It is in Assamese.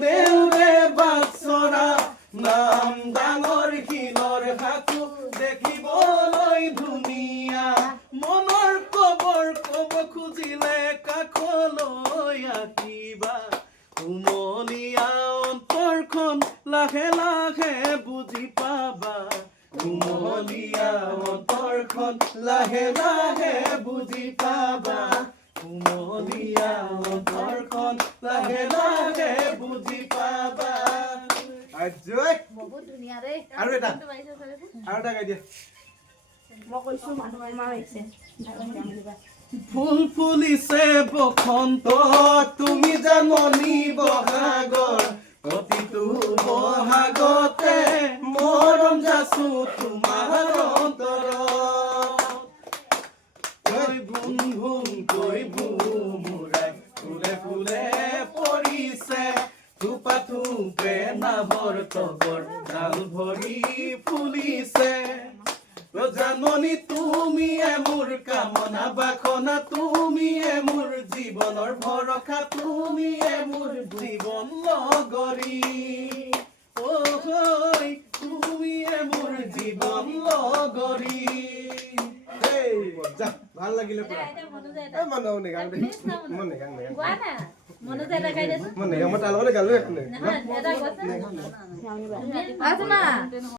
দেউৰে বাছৰা নাম ডাঙৰ শিলৰ সাঁকো দেখিবলৈ ধুনীয়া মনৰ কবৰ কব খুজিলে কাষলৈ আঁকিবা কুমলীয়া অন্তৰখন লাহে লাহে বুজি পাবা কুমলীয়া অন্তৰখন লাহে লাহে বুজি পাবা কুমলীয়া অন্তৰখন লাহে লাহে বুজি পাবা আজয় বহুত ধুনীয়া ৰে আৰু এটা গাই দিয়া মই কৈছো মানুহ মাৰিছে ফুল ফুলিছে বসন্ত তুমি জাননী বহাগৰ প্ৰতিটো বহাগতে মৰম যাচো তোমাৰ অন্তৰত কৈ ভুম ভুম কৈ ভুমুৰাই ফুলে ফুলে পৰিছে থোপা থোপে নাভৰ তগৰ ডাল ভৰি ফুলিছে জাননী তুমিয়ে মোৰ কামনা বাসনা তুমিয়ে মোৰ জীৱনৰ ভৰসা তুমিয়ে মোৰ জীৱন লগৰী ঐ তুমিয়ে মোৰ জীৱন লগৰী ভাল লাগিলে মনে গান মই তাৰ লগতে গালো